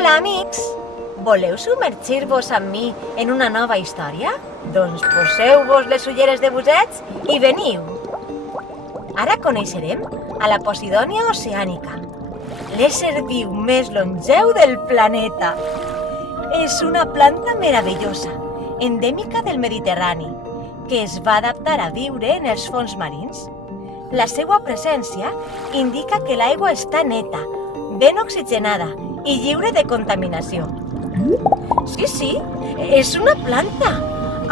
Hola, amics! Voleu submergir-vos amb mi en una nova història? Doncs poseu-vos les ulleres de bussets i veniu! Ara coneixerem a la Posidònia oceànica, l'ésser viu més longeu del planeta. És una planta meravellosa, endèmica del Mediterrani, que es va adaptar a viure en els fons marins. La seva presència indica que l'aigua està neta, ben oxigenada i lliure de contaminació. Sí, és una planta,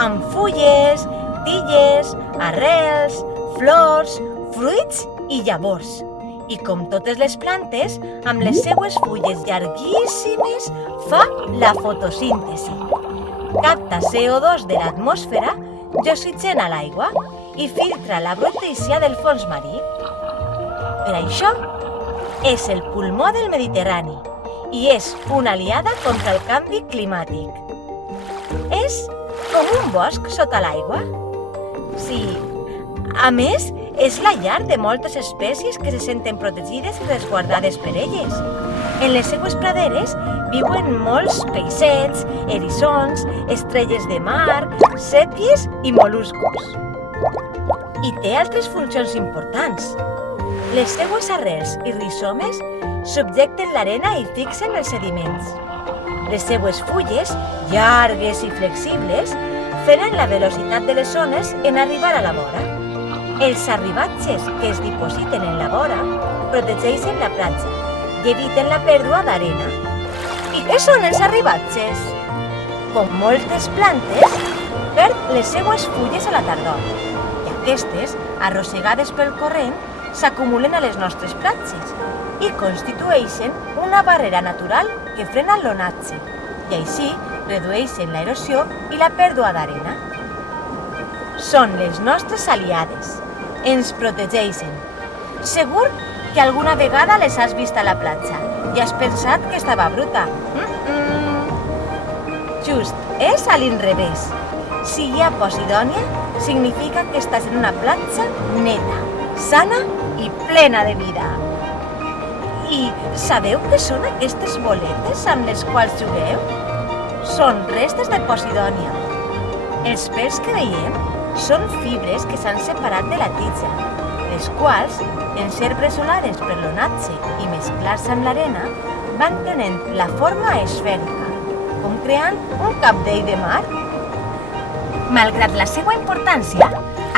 amb fulles, tiges, arrels, flors, fruits i llavors. I com totes les plantes, amb les seues fulles llarguíssimes, fa la fotosíntesi. Capta CO2 de l'atmosfera i oxigena l'aigua i filtra la brutícia del fons marí. Per això, és el pulmó del Mediterrani i és una aliada contra el canvi climàtic. És com un bosc sota l'aigua. Sí, a més, és la llar de moltes espècies que se senten protegides i resguardades per elles. En les seues praderes viuen molts peixets, eriçons, estrelles de mar, sèpies i mol·luscos. I té altres funcions importants. Les seues arrels i rizomes subjecten l'arena i fixen els sediments. Les seues fulles, llargues i flexibles, frenen la velocitat de les ones en arribar a la vora. Els arribatges que es dipositen en la vora protegeixen la platja i eviten la pèrdua d'arena. I què són els arribatges? Com moltes plantes, perd les seues fulles a la tardor i aquestes, arrossegades pel corrent, s'acumulen a les nostres platges i constitueixen una barrera natural que frena l'onatge i així redueixen l'erosió i la pèrdua d'arena. Són les nostres aliades. Ens protegeixen. Segur que alguna vegada les has vist a la platja i has pensat que estava bruta. Just, és a l'inrevés. Si hi ha Posidònia, significa que estàs en una platja neta, sana i plena de vida. I sabeu què són aquestes boletes amb les quals jugueu? Són restes de Posidònia. Els pèls que veiem són fibres que s'han separat de la tija, les quals, en ser bressolades per l'onatge i mesclar-se amb l'arena, van prenent la forma esfèrica, com creant un cabdell de mar. Malgrat la seva importància,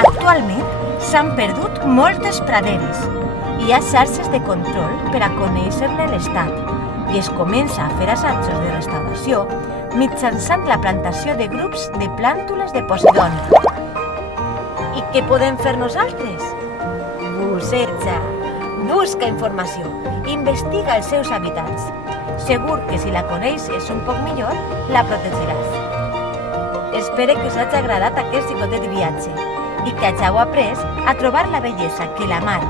actualment s'han perdut moltes praderes. Hi ha xarxes de control per a conèixer-ne l'estat i es comença a fer assajos de restauració mitjançant la plantació de grups de plàntules de Posidònia. I què podem fer nosaltres? Busseja, busca informació, investiga els seus hàbitats. Segur que si la coneixes un poc millor, la protegiràs. Espero que us hagi agradat aquest xicotet viatge i que hàgiu après a trobar la bellesa que la mar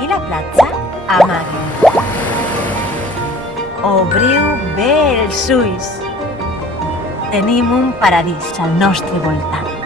i la platja amaguen. Obriu bé els ulls. Tenim un paradís al nostre voltant.